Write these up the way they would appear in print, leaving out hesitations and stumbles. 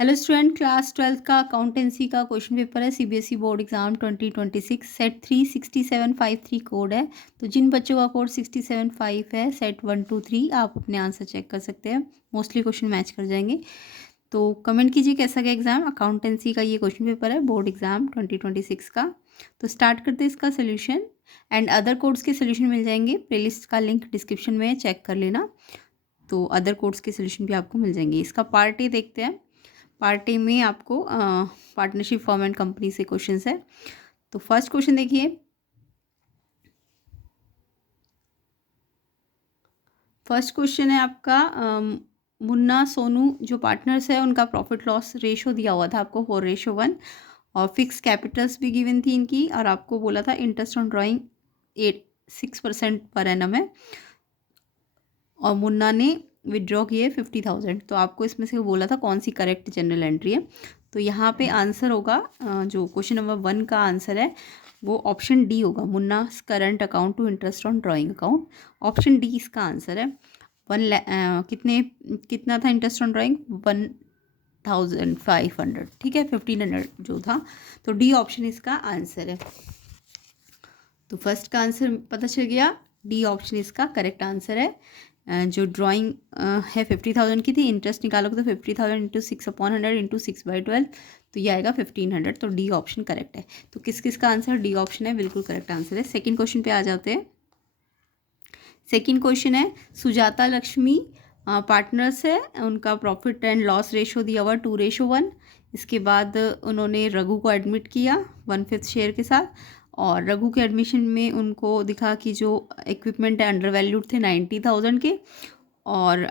Hello student, class 12th का accountancy का question paper है। CBSE board exam 2026 set 3 6753 code है। तो जिन बच्चों का कोड 675 है, सेट 1 2 3, आप अपने आंसर चेक कर सकते हैं। मोस्टली क्वेश्चन मैच कर जाएंगे। तो कमेंट कीजिए कैसा गया एग्जाम। अकाउंटेंसी का ये क्वेश्चन पेपर है, बोर्ड एग्जाम 2026 का। तो स्टार्ट करते हैं इसका सोल्यूशन। एंड अदर कोड्स के सोल्यूशन मिल जाएंगे, प्लेलिस्ट का लिंक डिस्क्रिप्शन में चेक कर लेना। तो अदर कोड्स के सोल्यूशन भी आपको मिल जाएंगे। इसका पार्ट ए देखते हैं। पार्ट ए में आपको पार्टनरशिप फॉर्म एंड कंपनी से क्वेश्चंस है। तो फर्स्ट क्वेश्चन देखिए। फर्स्ट क्वेश्चन है आपका, मुन्ना सोनू जो पार्टनर्स है उनका प्रॉफिट लॉस रेशो दिया हुआ था आपको 4:1 और फिक्स कैपिटल्स भी गिवन थी इनकी। और आपको बोला था इंटरेस्ट ऑन ड्राइंग 6% पर एनम है और मुन्ना ने विड्रॉ किए 50,000। तो आपको इसमें से बोला था कौन सी करेक्ट जनरल एंट्री है। तो यहाँ पे आंसर होगा, जो क्वेश्चन नंबर 1 का आंसर है वो ऑप्शन डी होगा, Munna current account to interest on drawing account. Option D इसका आंसर है। कितना था इंटरेस्ट ऑन ड्राइंग? 1,500, ठीक है, 1,500 जो था। तो डी ऑप्शन इसका आंसर है। तो फर्स्ट का आंसर पता चल गया, डी ऑप्शन इसका करेक्ट आंसर है। जो ड्राइंग है 50,000 की थी, इंटरेस्ट निकालोगे तो 50,000 इंटू 6/100 इंटू 6/12, तो ये आएगा 1,500। तो डी ऑप्शन करेक्ट है। तो किस किस का आंसर डी ऑप्शन है, बिल्कुल करेक्ट आंसर है। सेकंड क्वेश्चन पे आ जाते हैं। सेकंड क्वेश्चन है, सुजाता लक्ष्मी पार्टनर्स है, उनका प्रॉफिट एंड लॉस रेशो दिया हुआ 2:1। इसके बाद उन्होंने रघु को एडमिट किया 1/5 शेयर के साथ। और रघु के एडमिशन में उनको दिखा कि जो इक्विपमेंट है अंडर वैल्यूड थे 90,000 के। और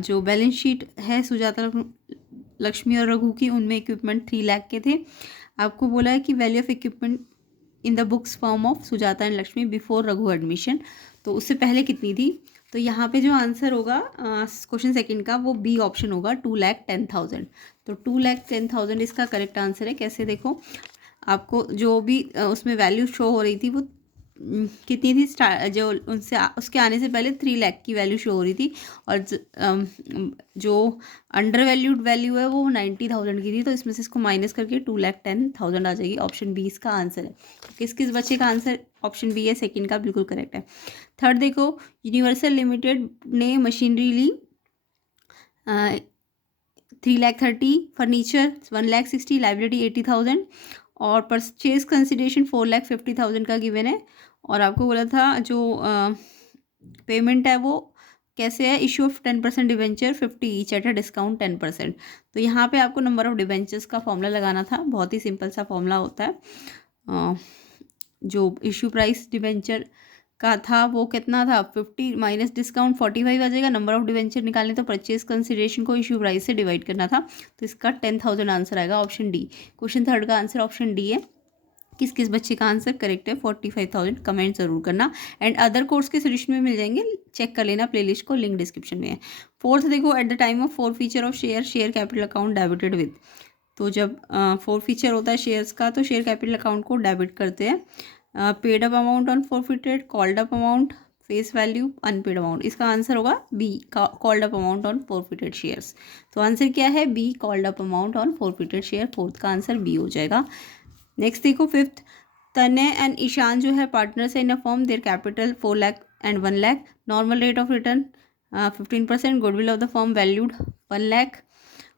जो बैलेंस शीट है सुजाता लक्ष्मी और रघु की, उनमें इक्विपमेंट 3 लाख के थे। आपको बोला है कि value of equipment in the books form of Sujata and Lakshmi before Raghu admission, तो उससे पहले कितनी थी। तो यहाँ पे जो आंसर होगा क्वेश्चन सेकंड का, वो बी ऑप्शन होगा 2,10,000। तो 2,10,000 इसका करेक्ट आंसर है। कैसे देखो, आपको जो भी उसमें वैल्यू शो हो रही थी वो कितनी थी, जो उनसे उसके आने से पहले 3 लाख की वैल्यू शो हो रही थी। और जो अंडर वैल्यूड वैल्यू है वो 90,000 की थी। तो इसमें से इसको माइनस करके 2,10,000 आ जाएगी। ऑप्शन बी इसका आंसर है। किस किस बच्चे का आंसर ऑप्शन बी है, सेकंड का बिल्कुल करेक्ट है। थर्ड देखो, यूनिवर्सल लिमिटेड ने मशीनरी ली 3,30,000, फर्नीचर 1,60,000, लाइबिलिटी 80,000 और परचेज कंसिडरेशन 4,50,000 का गिवन है। और आपको बोला था जो पेमेंट है वो कैसे है, issue of 10% debenture 50 each at a discount 10%। तो यहाँ पे आपको नंबर ऑफ डिवेंचर्स का फॉर्मूला लगाना था। बहुत ही सिंपल सा फॉर्मूला होता है। जो इशू प्राइस डिवेंचर का था वो कितना था, 50 माइनस डिस्काउंट 45 आ जाएगा। नंबर ऑफ डिवेंचर निकालने तो परचेज कंसिडरेशन को इशू प्राइस से डिवाइड करना था। तो इसका 10,000 आंसर आएगा, ऑप्शन डी। क्वेश्चन थर्ड का आंसर ऑप्शन डी है। किस किस बच्चे का आंसर करेक्ट है 45,000, कमेंट जरूर करना। एंड अदर कोर्स के सोल्यूशन में मिल जाएंगे, चेक कर लेना, प्लेलिस्ट को लिंक डिस्क्रिप्शन में है। फोर्थ देखो, at the time of forfeiture of share capital account debited with. तो जब फोर फीचर होता है शेयर्स का, तो शेयर कैपिटल अकाउंट को डेबिट करते हैं। Paid up amount on forfeited, called up amount, face value, unpaid amount. इसका आंसर होगा B, called up amount on forfeited shares. तो आंसर क्या है, B, called up amount on forfeited share. Fourth का answer B हो जाएगा। Next देखो fifth, तन्य एंड ईशान जो है पार्टनर्स है in a form, there capital 4 lakh and 1 lakh, normal rate of return 15%, goodwill of the form valued 1 lakh.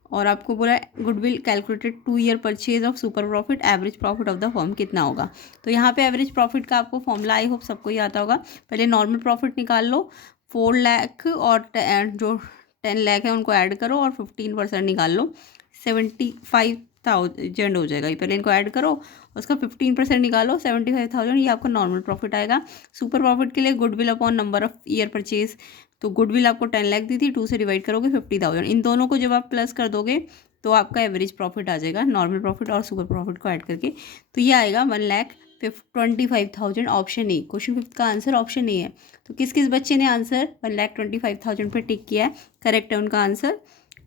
और आपको बोला goodwill calculated 2 year purchase of super profit, average profit of the firm कितना होगा। तो यहाँ पे एवरेज प्रॉफिट का आपको फॉर्मूला आई होप सबको ही आता होगा। पहले नॉर्मल प्रॉफिट निकाल लो, 4 लाख और जो 10 लाख है उनको ऐड करो और 15% निकाल लो, 75,000 हो जाएगा। पहले इनको ऐड करो, उसका 15% निकालो, 75,000, ये आपका नॉर्मल प्रॉफिट आएगा। सुपर प्रॉफिट के लिए goodwill upon number of year purchase, तो गुडविल आपको 10 लाख दी थी, 2 से डिवाइड करोगे 50,000। इन दोनों को जब आप प्लस कर दोगे तो आपका एवरेज प्रॉफिट आ जाएगा, नॉर्मल प्रॉफिट और सुपर प्रॉफिट को ऐड करके। तो ये आएगा 1,25,000, ऑप्शन ए। क्वेश्चन फिफ्थ का आंसर ऑप्शन ए है। तो किस किस बच्चे ने आंसर 1,25,000 पे टिक किया है, करेक्ट है उनका आंसर,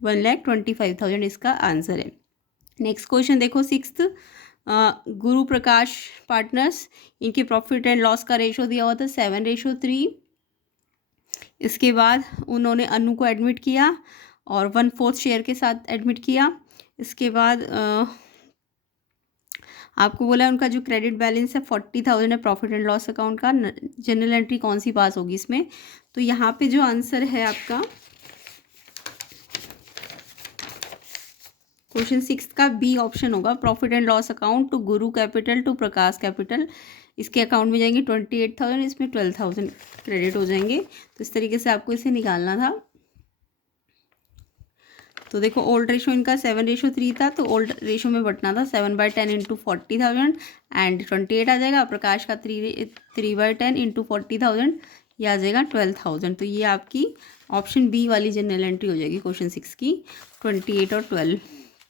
1,25,000 इसका आंसर है। नेक्स्ट क्वेश्चन देखो, सिक्स्थ, गुरु प्रकाश पार्टनर्स, इनके प्रॉफिट एंड लॉस का रेशो दिया हुआ था 7:3। इसके बाद उन्होंने अनु को एडमिट किया और 1/4 शेयर के साथ एडमिट किया। इसके बाद आपको बोला उनका जो क्रेडिट बैलेंस है 40,000 है प्रॉफिट एंड लॉस अकाउंट का। जनरल एंट्री कौन सी पास होगी इसमें? तो यहाँ पे जो आंसर है आपका क्वेश्चन 6 का बी ऑप्शन होगा। Profit and loss account to Guru capital to Prakash capital, इसके अकाउंट में जाएंगे 28,000, इसमें 12,000 क्रेडिट हो जाएंगे। तो इस तरीके से आपको इसे निकालना था। तो देखो ओल्ड रेशो इनका 7:3 था, तो ओल्ड रेशो में बटना था 7/10 इंटू 40,000 एंड 28 आ जाएगा। प्रकाश का 3/10 इंटू 40,000, ये आ जाएगा 12,000। तो ये आपकी ऑप्शन बी वाली जनरल एंट्री हो जाएगी क्वेश्चन 6 की, 28 और 12।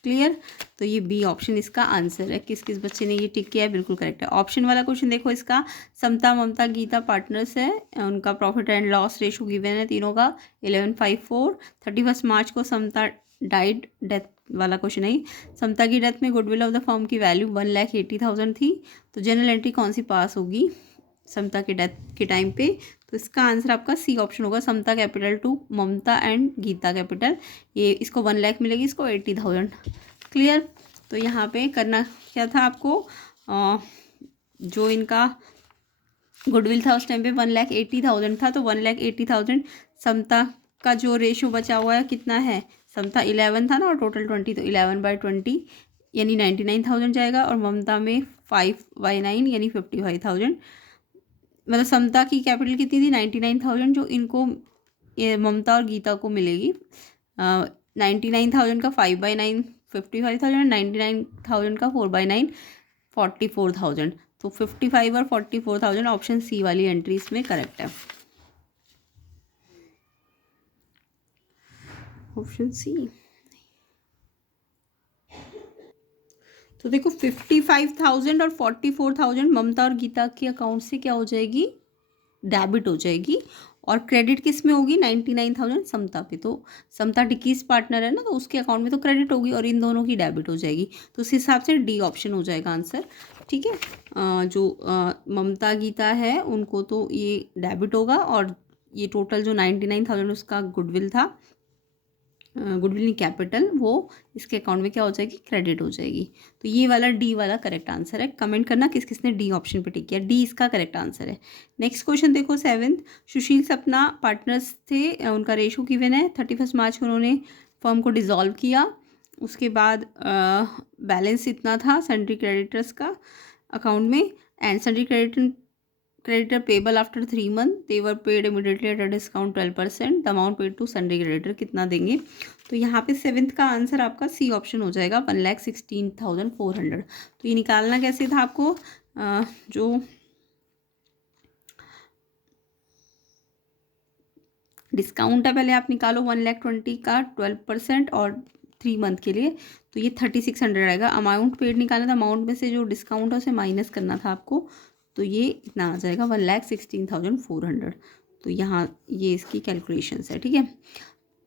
क्लियर? तो ये बी ऑप्शन इसका आंसर है। किस किस बच्चे ने ये टिक किया है? बिल्कुल करेक्ट है। ऑप्शन वाला क्वेश्चन देखो, इसका समता ममता गीता पार्टनर्स है, उनका profit and loss ratio given है तीनों का 11/5/4। 31 मार्च को समता डाइड, डेथ वाला क्वेश्चन है। समता की डेथ में गुडविल ऑफ द फर्म की वैल्यू 1,80,000 थी। तो जनरल एंट्री कौन सी पास होगी समता की डेथ के टाइम पे? तो इसका आंसर आपका सी ऑप्शन होगा, Samta capital to Mamta and Geeta capital. ये इसको 1 लाख मिलेगी, इसको 80,000। क्लियर? तो यहाँ पे करना क्या था आपको, जो इनका गुडविल था उस टाइम पे 1,80,000 था, तो 1,80,000 समता का जो रेशो बचा हुआ है कितना है? समता 11 था ना और टोटल 20, तो 11/20 यानी 99,000 जाएगा। और ममता में 5/9 यानी 55,000। मतलब समता की कैपिटल कितनी थी? 99,000, जो इनको ममता और गीता को मिलेगी। 99,000 का 5/9 55,000, 99,000 का 4/9 44,000। तो 55 और 44,000 ऑप्शन सी वाली एंट्री इसमें करेक्ट है, ऑप्शन सी। तो देखो 55,000 और 44,000 ममता और गीता के अकाउंट से क्या हो जाएगी? डेबिट हो जाएगी। और क्रेडिट किस में होगी? 99,000 समता पे। तो समता डिकीज पार्टनर है ना, तो उसके अकाउंट में तो क्रेडिट होगी और इन दोनों की डेबिट हो जाएगी। तो उस हिसाब से डी ऑप्शन हो जाएगा आंसर। ठीक है, जो ममता गीता है उनको तो ये डेबिट होगा, और ये टोटल जो 99,000 उसका गुडविल था, गुडविल कैपिटल, वो इसके अकाउंट में क्या हो जाएगी? क्रेडिट हो जाएगी। तो ये वाला डी वाला करेक्ट आंसर है। कमेंट करना किस किसने डी ऑप्शन पे टिक किया। डी इसका करेक्ट आंसर है। नेक्स्ट क्वेश्चन देखो 7th, सुशील सपना पार्टनर्स थे, उनका रेशो गिवन है। 31 मार्च को उन्होंने फर्म को डिसॉल्व किया। उसके बाद बैलेंस इतना था सन्ड्री क्रेडिटर्स का अकाउंट में, and sundry creditor payable after 3 months, they were paid immediately at a discount 12%, the amount paid to sundry creditor कितना देंगे? तो यहाँ पे 7th का आंसर आपका सी ऑप्शन हो जाएगा, 1,16,400। तो ये निकालना कैसे था आपको, जो डिस्काउंट है पहले आप निकालो 1,20,000 का 12% और 3 मंथ के लिए, तो ये 3,600 आएगा। अमाउंट पेड निकालना था, अमाउंट में से जो डिस्काउंट है उसे माइनस करना था आपको, तो ये इतना आ जाएगा 1,16,400। तो यहाँ ये इसकी कैलकुलेशंस है। ठीक है,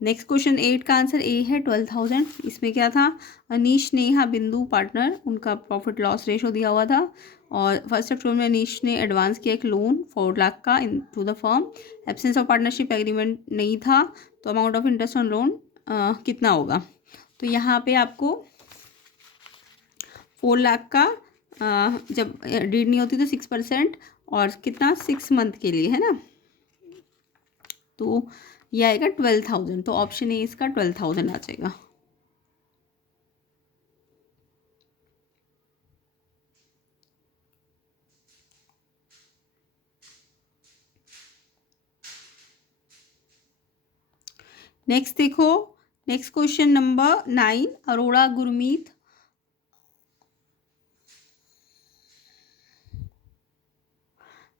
नेक्स्ट क्वेश्चन 8 का आंसर ए है 12,000। इसमें क्या था, अनीश नेहा बिंदु पार्टनर, उनका प्रॉफिट लॉस रेशो दिया हुआ था, और 1 अक्टूबर में अनीश ने एडवांस किया एक लोन 4 लाख का into the firm. Absence of partnership agreement नहीं था, तो amount of interest on loan कितना होगा? तो यहाँ पे आपको 4 लाख का जब डीड नहीं होती तो 6%, और कितना 6 मंथ के लिए है ना, तो ये आएगा 12,000। तो ऑप्शन ए इसका 12,000 आ जाएगा। नेक्स्ट देखो, next question number 9, Arora Gurmeet,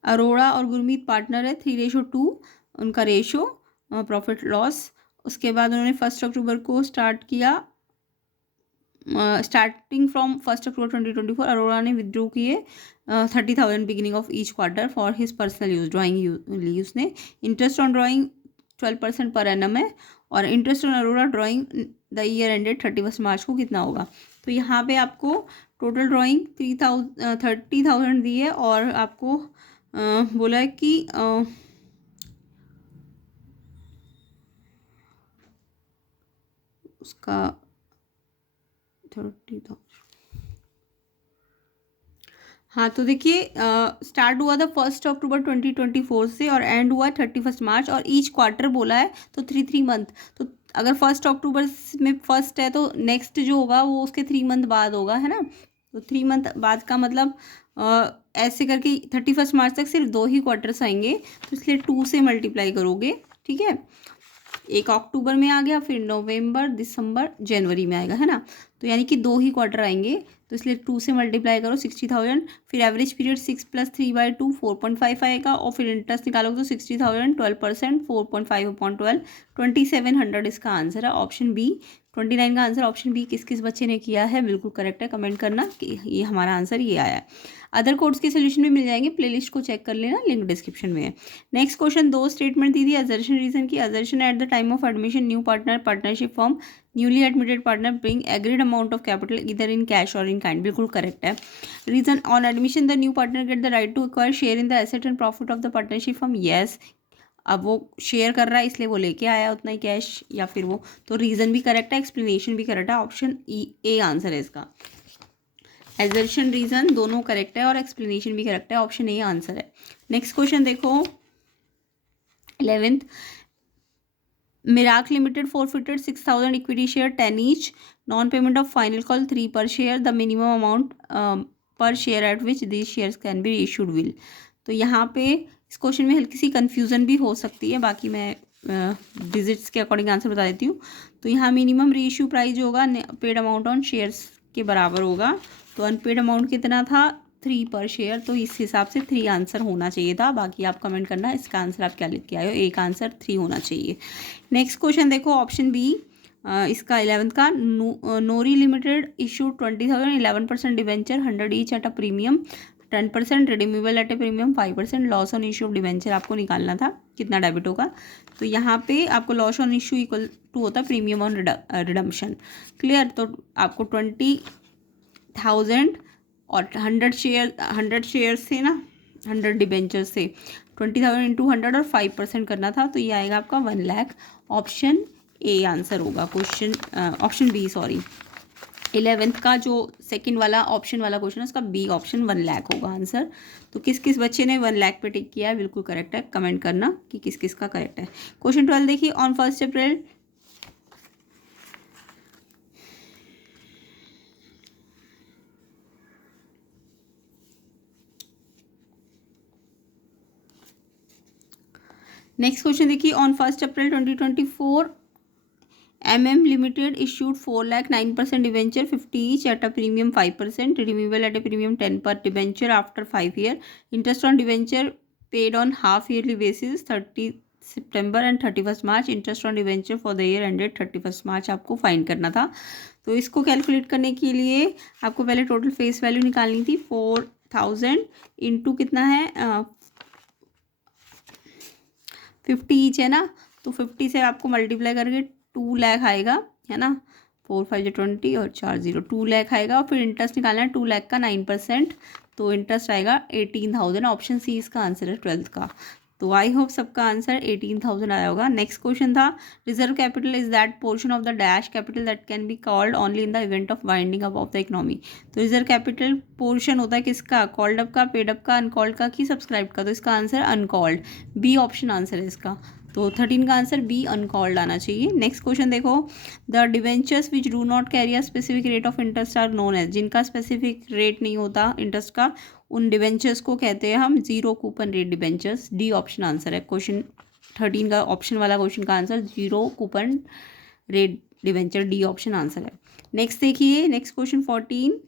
Arora और गुरमीत पार्टनर है, 3:2 उनका रेशो प्रॉफिट लॉस। उसके बाद उन्होंने 1 अक्टूबर को स्टार्ट किया, स्टार्टिंग फ्रॉम 1 अक्टूबर 2024 अरोड़ा ने विद्रो किए 30,000 beginning of each quarter for his personal use, drawing use ने। इंटरेस्ट ऑन ड्राइंग 12% पर एनम है, और interest on Arora drawing the year ended 31 March को कितना होगा? तो यहाँ पे आपको टोटल ड्राइंग 30,000 दी है, और आपको बोला है कि उसका 30,000। हाँ तो देखिए स्टार्ट हुआ था 1 अक्टूबर 2024 से और एंड हुआ 31 मार्च, और ईच क्वार्टर बोला है तो 3 मंथ। तो अगर 1 अक्टूबर में फर्स्ट है तो नेक्स्ट जो होगा वो उसके 3 मंथ बाद होगा, है ना। तो 3 मंथ बाद का मतलब ऐसे करके 31 मार्च तक सिर्फ 2 ही क्वार्टर्स आएंगे, तो इसलिए 2 से मल्टीप्लाई करोगे, ठीक है। एक अक्टूबर में आ गया, फिर नवंबर, दिसंबर, जनवरी में आएगा, है ना। तो यानी कि 2 ही क्वार्टर आएंगे, तो इसलिए 2 से मल्टीप्लाई करो 60,000, फिर एवरेज पीरियड 6 + 3/2 4.5 आएगा, और फिर इंटरेस्ट निकालोगे तो 60,000 12% 4.5/12 2700 इसका आंसर है ऑप्शन बी। 29 का आंसर ऑप्शन बी किस किस बच्चे ने किया है, बिल्कुल करेक्ट है। कमेंट करना कि ये हमारा आंसर ये आया है। अदर कोड्स के सोल्यूशन भी मिल जाएंगे, प्लेलिस्ट को चेक कर लेना, लिंक डिस्क्रिप्शन में है। नेक्स्ट क्वेश्चन, 2 स्टेटमेंट दी थी असर्शन रीजन की। Assertion at the time of admission new partner partnership form newly admitted partner bring agreed amount of capital इधर इन कैश और इन काइंड, बिल्कुल करेक्ट है। Reason, on admission the new partner get the right to acquire share in the asset and profit of the partnership form, yes. अब वो share कर रहा है इसलिए वो लेके आया उतना ही कैश, या फिर वो, तो रीजन भी करेक्ट है, एक्सप्लेनेशन भी करेक्ट है, ऑप्शन ए आंसर है इसका। एजर्शन रीजन दोनों करेक्ट है और एक्सप्लेनेशन भी करेक्ट है, ऑप्शन ए आंसर है। नेक्स्ट क्वेश्चन देखो 11th, Mirach limited forfeited 6,000 equity share 10 each, non payment of final call 3 पर शेयर, द मिनिमम अमाउंट पर share eight which these shares can be issued will. तो यहाँ पे इस question में हल्की सी कन्फ्यूजन भी हो सकती है, बाकी मैं डिजिट्स के अकॉर्डिंग आंसर बता देती हूँ। तो यहाँ मिनिमम री इशू प्राइस जो होगा पेड अमाउंट ऑन शेयर्स के बराबर होगा, तो अनपेड अमाउंट कितना था 3 पर शेयर, तो इस हिसाब से 3 आंसर होना चाहिए था। बाकी आप कमेंट करना इसका आंसर आप क्या लिख के आए हो, एक आंसर 3 होना चाहिए। नेक्स्ट क्वेश्चन देखो ऑप्शन बी, इसका 11th का, Noori limited issued 20,000 11% debenture 100 each at a premium 10% redeemable at a premium 5%, loss on issue of debenture आपको निकालना था कितना डेबिट होगा। तो यहाँ पे आपको loss on issue equal to होता है प्रीमियम ऑन रिडम्पशन, क्लियर। तो आपको 20,000 और 100 शेयर से ना 100 डिबेंचर से 20,000 इंटू 100 और 5% करना था, तो ये आएगा आपका 1 लाख, ऑप्शन ए आंसर होगा question, option B sorry. 11th का जो सेकंड वाला ऑप्शन वाला क्वेश्चन है उसका बी ऑप्शन 1 लाख होगा आंसर। तो किस किस बच्चे ने 1 लाख पे टिक किया है, बिल्कुल करेक्ट है, कमेंट करना कि किस किस का करेक्ट है। क्वेश्चन 12 देखिए, ऑन 1 अप्रैल नेक्स्ट क्वेश्चन देखिए, on 1 April 2024 limited issued 4 lakh 9% debenture 50 each at a premium 5%, redeemable at a premium 10 per debenture after 5 year, interest on debenture paid on half yearly basis 30 September and 31st March, interest on debenture for the year ended 31st March आपको find करना था। तो इसको calculate करने के लिए आपको पहले टोटल फेस वैल्यू निकालनी थी 4,000 इंटू कितना है 50 ईच है ना, तो 50 से आपको मल्टीप्लाई करके 2 लाख आएगा, है ना। 4 5 20 और 4 0 2 लाख आएगा, और फिर इंटरेस्ट निकालना है 2 लाख का 9%, तो इंटरेस्ट आएगा 18,000, ऑप्शन सी इसका आंसर है 12th का। तो आई होप सबका आंसर 18,000 आया होगा। नेक्स्ट क्वेश्चन था, reserve capital is that portion of the dash capital that can be called only in the event of winding up of the economy. तो reserve capital portion होता है किसका, called up का, paid up का, uncalled का कि subscribe का, तो इसका answer uncalled, B option answer है इसका। तो 13 का आंसर बी अनकॉल्ड आना चाहिए। नेक्स्ट क्वेश्चन देखो, the debentures which do not carry a specific rate of interest are known as, जिनका स्पेसिफिक रेट नहीं होता इंटरेस्ट का उन डिवेंचर्स को कहते हैं हम zero coupon rate debentures, D option answer है क्वेश्चन 13 का ऑप्शन वाला क्वेश्चन का answer zero coupon rate debenture, D option answer है। नेक्स्ट देखिए, नेक्स्ट क्वेश्चन 14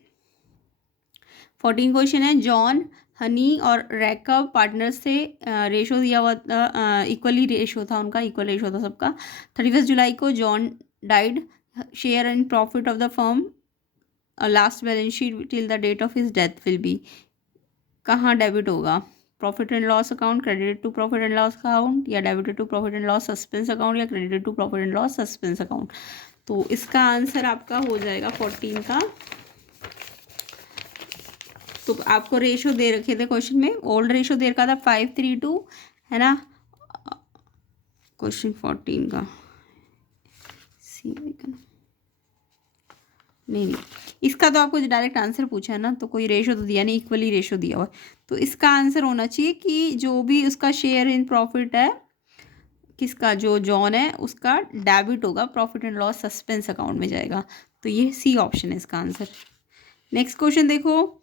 क्वेश्चन है, जॉन हनी और रैकअप पार्टनर्स से रेशो दिया हुआ था, इक्वली रेशो था उनका, इक्वल रेशो था सबका। 31 जुलाई को John died, share and profit of the firm last balance sheet till the date of his death will be, कहाँ डेबिट होगा, profit and loss account, credited to profit and loss account, या debited to profit and loss suspense account, या credited to profit and loss suspense account. तो इसका answer आपका हो जाएगा 14 का। तो आपको रेशो दे रखे थे क्वेश्चन में, ओल्ड रेशो दे रखा था 5:3:2, है ना। क्वेश्चन 14 का सी नहीं नहीं, इसका तो आपको डायरेक्ट आंसर पूछा है ना, तो कोई रेशो तो दिया नहीं, इक्वली रेशो दिया हुआ है। तो इसका आंसर होना चाहिए कि जो भी उसका शेयर इन प्रॉफिट है, किसका, जो जॉन है, उसका डेबिट होगा, profit and loss suspense account में जाएगा। तो ये सी ऑप्शन है इसका आंसर। नेक्स्ट क्वेश्चन देखो,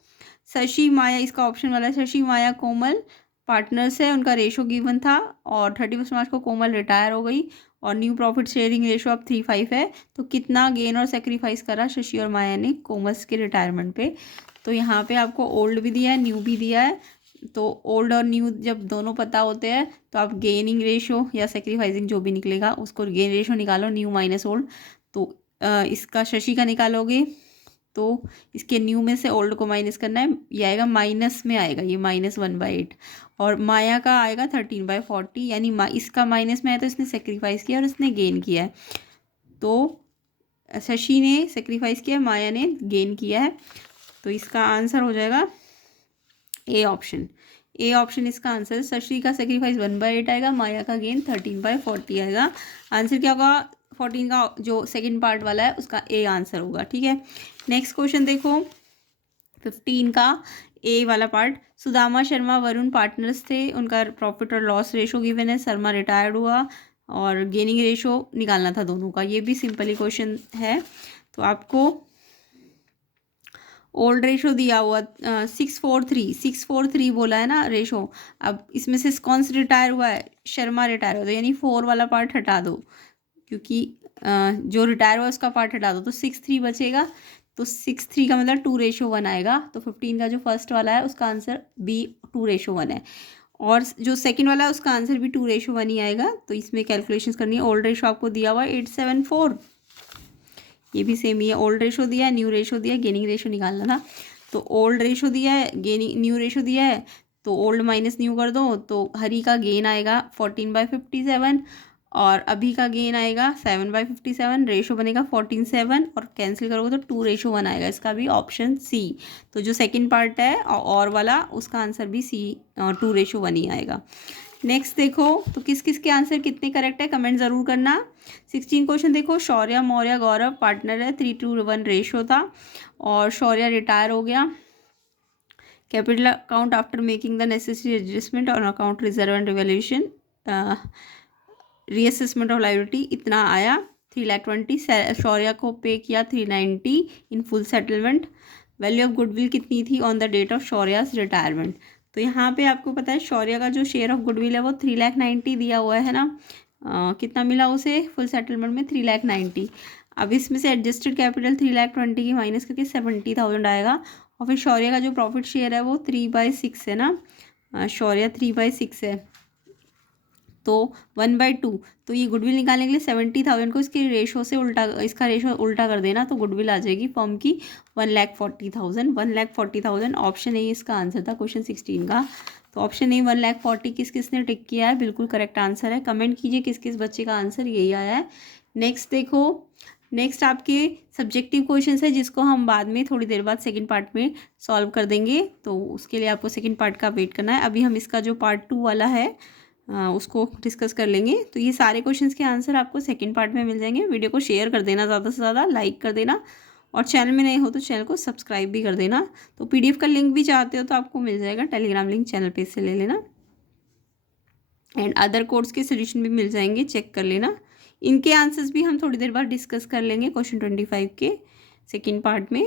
शशि माया, इसका ऑप्शन वाला है, शशि माया कोमल पार्टनर्स है, उनका रेशो गिवन था और 31 मार्च को कोमल रिटायर हो गई और न्यू प्रॉफिट शेयरिंग रेशो अब 3:5 है। तो कितना गेन और सेक्रीफाइस करा शशि और माया ने कोमल्स के रिटायरमेंट पे? तो यहाँ पे आपको ओल्ड भी दिया है, न्यू भी दिया है। तो ओल्ड और न्यू जब दोनों पता होते हैं तो आप गेनिंग रेशो या सेक्रीफाइसिंग जो भी निकलेगा उसको गेन रेशो निकालो, न्यू माइनस ओल्ड। तो इसका शशि का निकालोगे तो इसके न्यू में से ओल्ड को माइनस करना है, ये आएगा माइनस में आएगा, ये -1/8। और माया का आएगा 13/40, यानी इसका माइनस में है तो इसने सेक्रीफाइस किया और इसने गेन किया है। तो शशि ने सेक्रीफाइस किया, माया ने गेन किया है। तो इसका आंसर हो जाएगा ए ऑप्शन। ए ऑप्शन इसका आंसर। शशि का सेक्रीफाइस 1/8 आएगा, माया का गेन 13/40 आएगा। आंसर क्या होगा? 14 का जो सेकंड पार्ट वाला है उसका ए आंसर होगा। ठीक है, नेक्स्ट क्वेश्चन देखो 15 का ए वाला पार्ट। सुदामा शर्मा वरुण पार्टनर्स थे, उनका प्रॉफिट और लॉस रेशो गिवन है, शर्मा रिटायर्ड हुआ और गेनिंग रेशो निकालना था दोनों का। ये भी सिंपली क्वेश्चन है। तो आपको ओल्ड रेशो दिया हुआ 643 बोला है ना रेशो। अब इसमें से कौन सा रिटायर हुआ है? शर्मा रिटायर हुआ, तो यानी 4 वाला पार्ट हटा दो, क्योंकि जो रिटायर हुआ उसका पार्ट हटा दो तो 6:3 बचेगा। तो 6:3 का मतलब 2:1 आएगा। तो 15 का जो फर्स्ट वाला है उसका आंसर बी 2:1 है, और जो सेकंड वाला है उसका आंसर भी 2:1 ही आएगा। तो इसमें कैलकुलेशंस करनी है। ओल्ड रेशो आपको दिया हुआ है 874, ये भी सेम ही है। ओल्ड रेशो दिया है, न्यू रेशो दिया है, गेनिंग रेशो निकालना था। तो ओल्ड रेशो दिया है, गेनिंग न्यू रेशो दिया है, तो ओल्ड माइनस न्यू कर दो तो हरी का गेन आएगा 14/57 और अभी का गेन आएगा 7/57, रेशो बनेगा 14:7 और कैंसिल करोगे तो 2:1 आएगा। इसका भी ऑप्शन सी। तो जो सेकंड पार्ट है और वाला उसका आंसर भी सी 2:1 ही आएगा। नेक्स्ट देखो तो किस किस के आंसर कितने करेक्ट है कमेंट ज़रूर करना। 16 क्वेश्चन देखो, शौर्य मौर्य गौरव पार्टनर है, 3:1 रेशो था और शौर्य रिटायर हो गया। Capital account after making the necessary adjustment on account reserve and revaluation reassessment of liability इतना आया 3,20,000। शौर्य को पे किया 390 in full settlement. Value of goodwill कितनी थी on the date of Shaurya's retirement? तो यहाँ पे आपको पता है शौर्य का जो शेयर ऑफ गुडविल है वो 3,90,000 दिया हुआ है ना। कितना मिला उसे फुल सेटलमेंट में? 3,90,000। अब इसमें से एडजस्टेड कैपिटल 3,20,000 की माइनस करके 70,000 आएगा। और फिर शौर्य का जो प्रॉफिट शेयर है वो 3/6 है ना, शौर्य 3/6 है तो 1/2। तो ये गुडविल निकालने के लिए 70,000 को इसके रेशो से उल्टा, इसका रेशो उल्टा कर देना तो गुडविल आ जाएगी फर्म की 1,40,000। 1,40,000 ऑप्शन ए इसका आंसर था क्वेश्चन 16 का। तो ऑप्शन ए 1,40,000 किस किस ने टिक किया है? बिल्कुल करेक्ट आंसर है। कमेंट कीजिए किस किस बच्चे का आंसर यही आया है। नेक्स्ट देखो, नेक्स्ट आपके सब्जेक्टिव क्वेश्चन है जिसको हम बाद में थोड़ी देर बाद सेकंड पार्ट में सॉल्व कर देंगे, तो उसके लिए आपको सेकंड पार्ट का वेट करना है। अभी हम इसका जो पार्ट 2 वाला है उसको डिस्कस कर लेंगे। तो ये सारे क्वेश्चंस के आंसर आपको सेकंड पार्ट में मिल जाएंगे। वीडियो को शेयर कर देना, ज़्यादा से ज़्यादा लाइक कर देना और चैनल में नए हो तो चैनल को सब्सक्राइब भी कर देना। तो पीडीएफ का लिंक भी चाहते हो तो आपको मिल जाएगा, टेलीग्राम लिंक चैनल पेज से ले लेना। एंड अदर कोड्स के सोल्यूशन भी मिल जाएंगे, चेक कर लेना। इनके आंसर्स भी हम थोड़ी देर बाद डिस्कस कर लेंगे क्वेश्चन 25 के सेकेंड पार्ट में।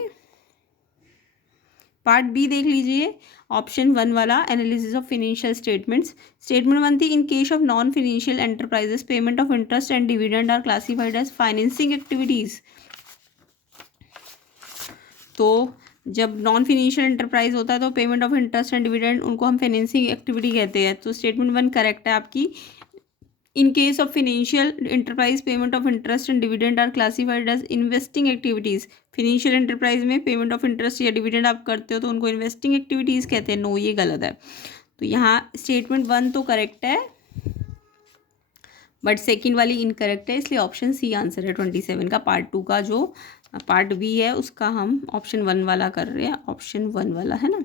पार्ट बी देख लीजिए, ऑप्शन 1 वाला analysis of financial statements. Statement 1 थी, in case of non financial enterprises payment of interest and dividend are classified as financing activities. तो जब नॉन फिनेंशियल एंटरप्राइज होता है तो payment of interest and dividend उनको हम फाइनेंसिंग एक्टिविटी कहते हैं। तो स्टेटमेंट 1 करेक्ट है आपकी। In case of financial enterprise payment of interest and dividend are classified as investing activities. Financial enterprise में पेमेंट ऑफ इंटरेस्ट या डिविडेंड आप करते हो तो उनको इन्वेस्टिंग एक्टिविटीज़ कहते हैं। नो, ये गलत है। तो यहाँ स्टेटमेंट 1 तो करेक्ट है बट सेकंड वाली इनकरेक्ट है, इसलिए ऑप्शन सी आंसर है 27 का। पार्ट 2 का जो पार्ट बी है उसका हम ऑप्शन 1 वाला कर रहे हैं, ऑप्शन 1 वाला है ना।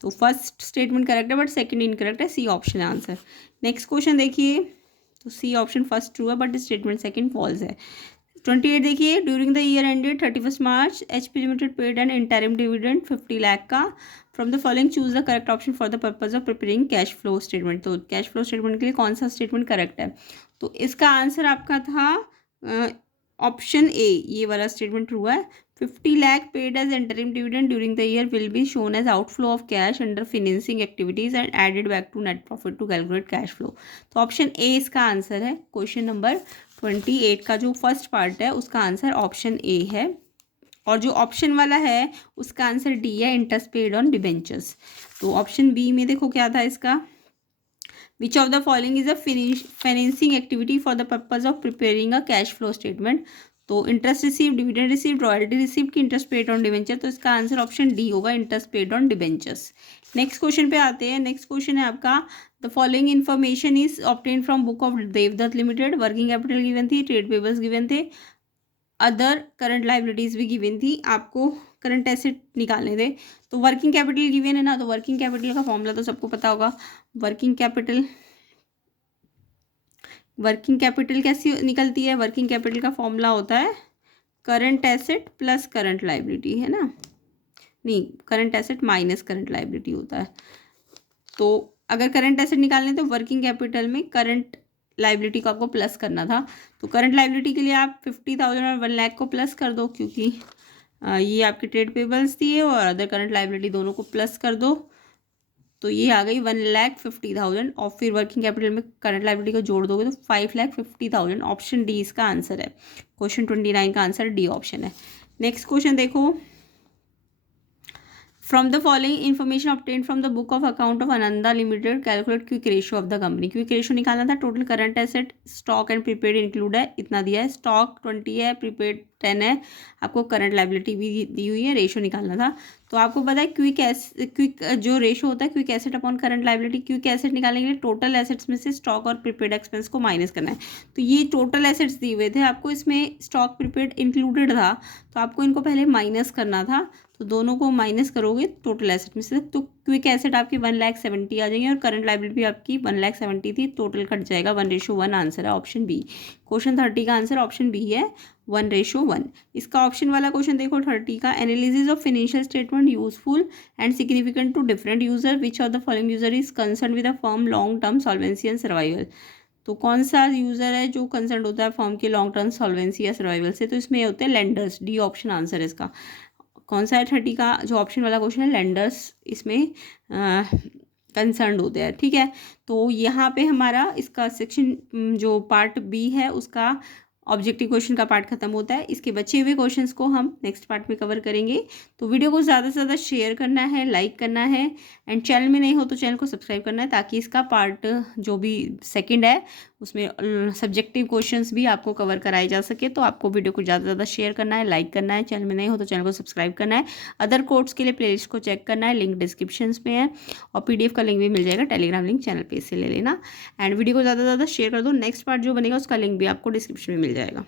तो फर्स्ट स्टेटमेंट करेक्ट है बट सेकंड इनकरेक्ट है, सी ऑप्शन है आंसर। नेक्स्ट क्वेश्चन देखिए, तो सी ऑप्शन फर्स्ट ट्रू है बट स्टेटमेंट सेकंड फॉल्स है। 28 देखिए, during the year ended 31 March HP limited paid an interim dividend 50 lakh का। From the following choose the correct option for the purpose of preparing cash flow statement. तो cash flow statement के लिए कौन सा statement correct है? तो इसका answer आपका था ऑप्शन ए, ये वाला स्टेटमेंट ट्रू है। 50 lakh paid as interim dividend during the year will be shown as outflow of cash under financing activities and added back to net profit to calculate cash flow। तो option A इसका answer है। Question number 28 का जो first part है उसका answer option A है, और जो ऑप्शन वाला है उसका आंसर डी है, इंटरेस्ट पेड ऑन डिबेंचर्स। तो ऑप्शन बी में देखो क्या था इसका, which of the following is a financing activity for the purpose of preparing a cash flow statement. तो interest receive, dividend receive, royalty receive की interest paid on debenture. तो इसका आंसर ऑप्शन डी होगा, interest paid on debentures. Next question पे आते हैं। Next question है आपका, the following information is obtain from book of Devdutt limited. Working capital given थी, ट्रेड पेबल्स गिवन थे, अदर करंट लाइबिलिटीज भी गिवन थी, आपको करंट एसेट निकालने थे। तो वर्किंग कैपिटल गिवन है ना, तो वर्किंग कैपिटल का फॉर्मूला तो सबको पता होगा। वर्किंग कैपिटल कैसी निकलती है? वर्किंग कैपिटल का फॉर्मूला होता है current asset plus current liability, है ना? नहीं, current asset minus current liability होता है। तो अगर करंट एसेट निकालने तो वर्किंग कैपिटल में करंट लाइबिलिटी को आपको प्लस करना था। तो करंट लाइबिलिटी के लिए आप 50,000 और 1 लाख को प्लस कर दो, क्योंकि ये आपके ट्रेड पेबल्स थी, और अदर करंट लाइबिलिटी दोनों को प्लस कर दो। तो ये आ गई 1,50,000, और फिर वर्किंग कैपिटल में करंट लाइबिलिटी को जोड़ दोगे तो 5,50,000। ऑप्शन डी इसका आंसर है। क्वेश्चन 29 का आंसर डी ऑप्शन है। नेक्स्ट क्वेश्चन देखो, from the following information obtain from the book of account of Ananda limited, calculate quick ratio of the company. Quick ratio निकालना था। Total current asset, stock and prepaid include है, इतना दिया है। Stock 20 है, prepaid 10 है, आपको करंट लाइबिलिटी भी दी हुई है। रेशियो निकालना था। तो आपको पता है क्विक जो रेशियो होता है quick asset upon current liability. Quick asset निकालने के लिए टोटल एसेट्स में से स्टॉक और प्रीपेड एक्सपेंस को माइनस करना है। तो ये टोटल एसेट्स दिए हुए थे आपको, इसमें स्टॉक प्रीपेड इंक्लूडेड था, तो आपको इनको पहले माइनस करना था। तो दोनों को माइनस करोगे टोटल एसेट में से, तो क्विक एसेट आपकी 1,70,000 आ जाएंगे, और करंट लाइबिलिटी भी आपकी 1,70,000 थी। टोटल कट जाएगा 1:1। आंसर है ऑप्शन बी। क्वेश्चन 30 का आंसर ऑप्शन बी है, 1:1। इसका ऑप्शन वाला क्वेश्चन देखो 30 का, analysis of financial statement useful and significant to different user, which of the following user is concern with a firm long term solvency and survival. तो कौन सा user है जो कंसर्न होता है फर्म के लॉन्ग टर्म सॉल्वेंसी या survival से? तो इसमें होते हैं लेंडर्स। डी ऑप्शन आंसर है इसका। कौन सा है 30 का जो ऑप्शन वाला क्वेश्चन है? लेंडर्स इसमें कंसर्न होते हैं, ठीक है। तो यहाँ पे हमारा इसका सेक्शन जो पार्ट बी है उसका ऑब्जेक्टिव क्वेश्चन का पार्ट खत्म होता है। इसके बचे हुए क्वेश्चंस को हम नेक्स्ट पार्ट में कवर करेंगे। तो वीडियो को ज़्यादा से ज़्यादा शेयर करना है, लाइक करना है, एंड चैनल में नहीं हो तो चैनल को सब्सक्राइब करना है, ताकि इसका पार्ट जो भी सेकंड है उसमें सब्जेक्टिव क्वेश्चंस भी आपको कवर कराए जा सके। तो आपको वीडियो को ज़्यादा से ज़्यादा शेयर करना है, लाइक करना है, चैनल में नहीं हो तो चैनल को सब्सक्राइब करना है। अदर कोर्स के लिए प्लेलिस्ट को चेक करना है, लिंक डिस्क्रिप्शन में है, और PDF का लिंक भी मिल जाएगा, टेलीग्राम लिंक चैनल पेज से ले लेना। एंड वीडियो को ज़्यादा से ज़्यादा शेयर कर दो। नेक्स्ट पार्ट जो बनेगा उसका लिंक भी आपको डिस्क्रिप्शन में मिल जाएगा।